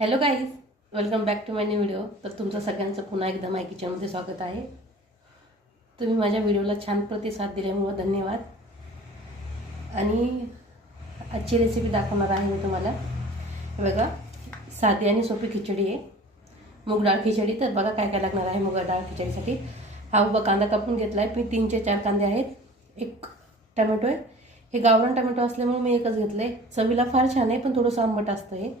Hello guys welcome back to my new video तर तुमचं सगळ्यांचं पुन्हा एकदा माय किचनमध्ये स्वागत आहे. तुम्ही माझ्या व्हिडिओला छान प्रतिसाद दिल्यामुळं धन्यवाद. आणि आजची रेसिपी दाखवणार आहे मी तुम्हाला. हे बघा साधी आणि सोपी खिचडी आहे. मूग डाळ खिचडी तर बघा काय काय लागणार आहे मूग डाळ खिचडीसाठी. हा उभा कांदा कापून घेतला आहे मी तीनचे चार कांदे आहेत. एक टमॅटो आहे. हे गावरान टमॅटो असल्यामुळे मी एकच घेतलं आहे चवीला फार छान आहे पण थोडंसं आंबट असतं हे.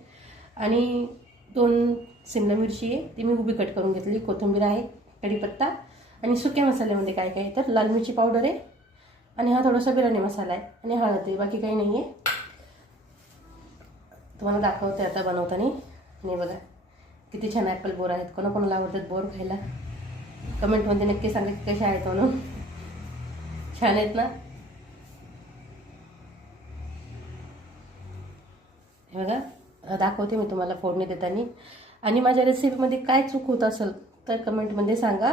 आणि दोन शिमला मिरची आहे ती मी उभी कट करून घेतली. कोथिंबीर आहे कढीपत्ता आणि सुक्या मसाल्यामध्ये काय काय आहे तर लाल मिरची पावडर आहे आणि हा थोडासा बिर्याणी मसाला आहे आणि हळद आहे बाकी काही नाही आहे तुम्हाला दाखवते आता बनवताना. आणि बघा किती छान ॲपल बोर आहेत. कोणाकोणाला आवडतात बोर खायला? कमेंटमध्ये नक्की सांगा की कशा आहेत म्हणून. छान आहेत ना? हे बघा. दाखवते मी तुम्हाला फोडणी देताना. आणि माझ्या रेसिपीमध्ये काय चूक होत असेल तर कमेंटमध्ये सांगा.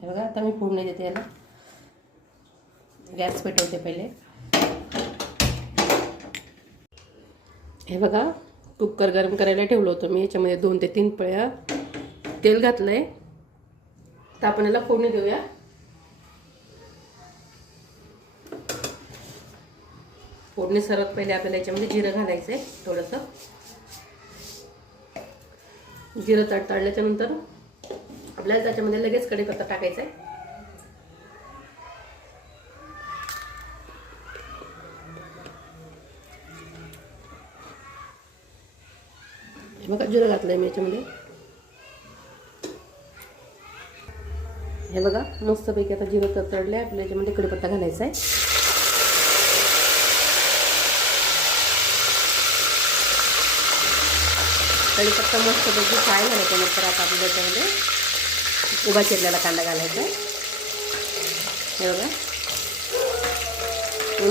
हे बघा आता मी फोडणी देते याला. गॅस पेटवते पहिले. हे बघा कुकर गरम करायला ठेवलं होतं मी. याच्यामध्ये दोन ते तीन पळ्या तेल घातलं आहे तर आपण याला फोडणी देऊया. फोडणी सर्वात पहिले आपल्याला याच्यामध्ये जिरं घालायचं आहे थोडंसं. जिरं तड नंतर आपल्याला त्याच्यामध्ये लगेच कढीपत्ता टाकायचा आहे हे बघा जिरं घातलं आहे मी याच्यामध्ये. हे बघा मस्तपैकी आता जिरं तडतडलं आहे आपल्या याच्यामध्ये कडीपत्ता घालायचा आहे कढीपत्ता मस्तपैकी फ्राय झाल्याच्यानंतर आता आपल्या त्याच्यामध्ये उभा चिरलेला कांदा घालायचा. हे बघा.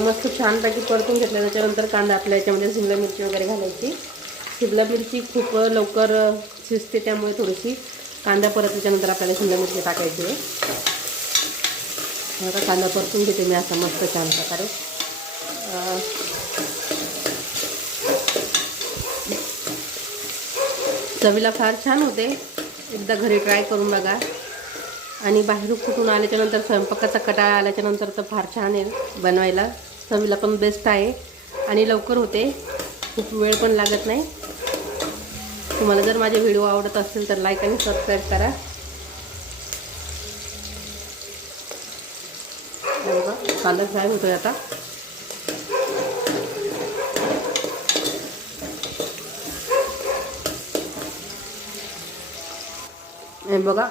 मस्त छानपैकी परतून घेतला. त्याच्यानंतर कांदा आपल्या याच्यामध्ये शिमला मिरची वगैरे घालायची. शिमला मिरची खूप लवकर शिजते त्यामुळे थोडीशी कांदा परत त्याच्यानंतर आपल्याला शिमला मिरची टाकायची आहे. कांदा परतून घेते मी असा मस्त छान प्रकारे. चवीला फार छान होते. एकदा घरी ट्राय करून बघा. आणि बाहेरून कुठून आल्याच्यानंतर स्वयंपाकाचा कटाळा आल्याच्यानंतर तर फार छान आहे बनवायला. चवीला पण बेस्ट आहे. आणि लवकर होते. खूप वेळ पण लागत नाही. तुम्हाला जर माझे व्हिडिओ आवडत असतील तर लाईक आणि सबस्क्राईब करा. हे बघा कांदा फ्राय होतोय आता. हे बघा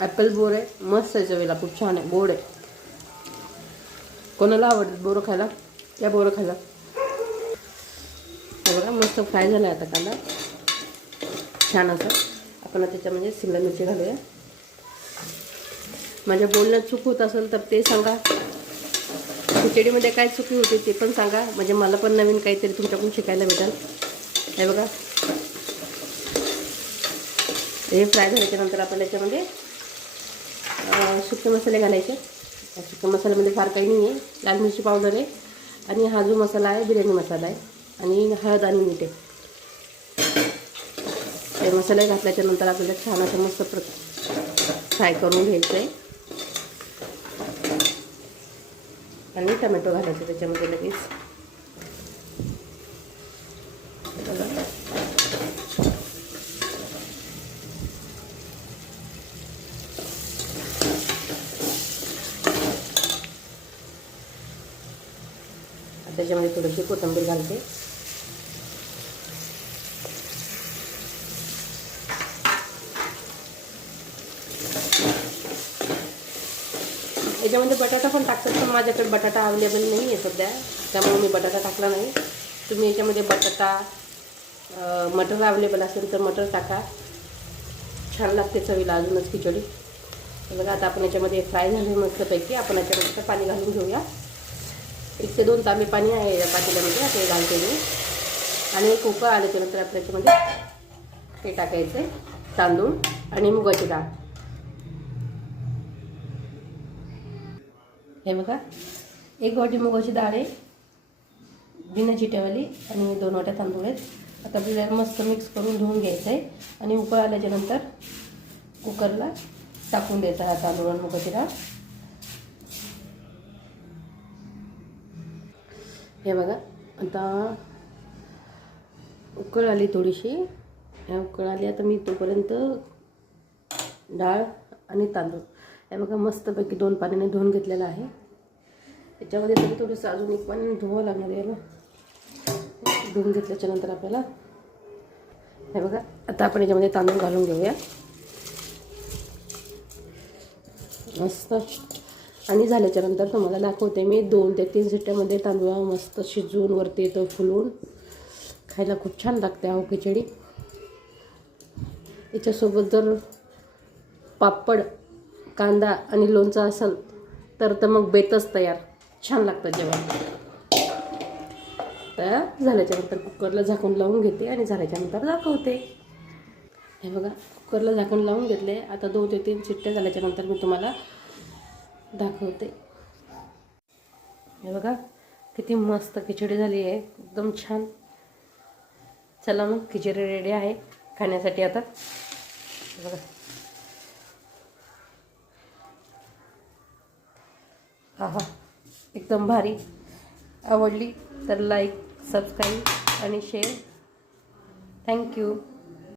ॲपल बोर आहे मस्त आहे चवीला खूप छान आहे गोड आहे. कोणाला आवडतात बोरं खायला? त्या बोरं खायला. हे बघा मस्त फ्राय झाला आता कांदा. छान असं. आपण आता त्याच्यामध्ये म्हणजे शिमला मिरची घालूया. माझ्या बोलण्यात चूक होत असेल तर ते सांगा. खिचडीमध्ये काय चुकी होती ते पण सांगा. म्हणजे मला पण नवीन काहीतरी तुमच्याकडून शिकायला भेटेल. हे बघा. हे फ्राय झाल्याच्यानंतर आपण याच्यामध्ये सुके मसाले घालायचे. सुक्या मसाल्यामध्ये फार काही नाही आहे लाल मिरची पावडर आहे आणि हा जो मसाला आहे बिर्याणी मसाला आहे आणि हळद आणि मीठ आहे. हे मसाले घातल्याच्यानंतर आपल्याला छान असं मस्त प्र फ्राय करून घ्यायचं आहे आणि टमॅटो घालायचं त्याच्यामध्ये लगेच बघा त्याच्यामध्ये थोडीशी कोथिंबीर घालते. याच्यामध्ये बटाटा पण टाकतात पण माझ्याकडे बटाटा अवेलेबल नाही आहे सध्या. त्यामुळे मी बटाटा टाकला नाही. तुम्ही याच्यामध्ये बटाटा मटर अवेलेबल असेल तर मटर टाका. छान लागते चवीला अजूनच खिचडी. बघा आता आपण याच्यामध्ये फ्राय झाले मस्तपैकी. आपण याच्यामध्ये पाणी घालून घेऊया. एक ते दोन तांबे पाणी आहे या पातेल्यामध्ये आता घालते मी. आणि एक उकळ आल्याच्यानंतर आपल्या याच्यामध्ये हे टाकायचं आहे तांदूळ आणि मुगाची डाळ. हे बघा एक वाटी मुगाची डाळ आहे बिना चिट्यावाली आणि दोन वाट्या तांदूळ आहेत. आता आपल्याला मस्त मिक्स करून धुवून घ्यायचं आहे आणि उकळ आल्याच्यानंतर कुकरला टाकून द्यायचा हा तांदूळ आणि मुगाची डाळ. हे बघा आता उकळ आली थोडीशी. ह्या उकळ आली आता मी तोपर्यंत डाळ आणि तांदूळ. हे बघा मस्तपैकी दोन पाण्याने धुवून घेतलेलं आहे. याच्यामध्ये तरी थोडंसं अजून एक पाणी धुवं लागणार आहे याला धुवून घेतल्याच्या नंतर आपल्याला हे बघा आता आपण याच्यामध्ये तांदूळ घालून घेऊया. मस्त. आणि झाल्याच्यानंतर तुम्हाला दाखवते मी दोन ते तीन सिट्ट्यामध्ये तांदूळ मस्त शिजवून वरती येतो फुलून. खायला खूप छान लागते अहो खिचडी. याच्यासोबत जर पापड कांदा आणि लोणचं असेल तर तर मग बेतच तयार. छान लागतं जेवण. तयार झाल्याच्यानंतर कुकरला झाकून लावून घेते आणि झाल्याच्यानंतर दाखवते. हे बघा कुकरला झाकून लावून घेतले. आता दोन ते तीन शिट्ट्या झाल्याच्यानंतर मी तुम्हाला दाखवते. हे बघा किती मस्त खिचडी झाली आहे एकदम छान. चला मग खिचडी रेडी आहे खाण्यासाठी आता. बघा. आहा एकदम भारी. आवडली तर लाईक सबस्क्राईब आणि शेअर थँक्यू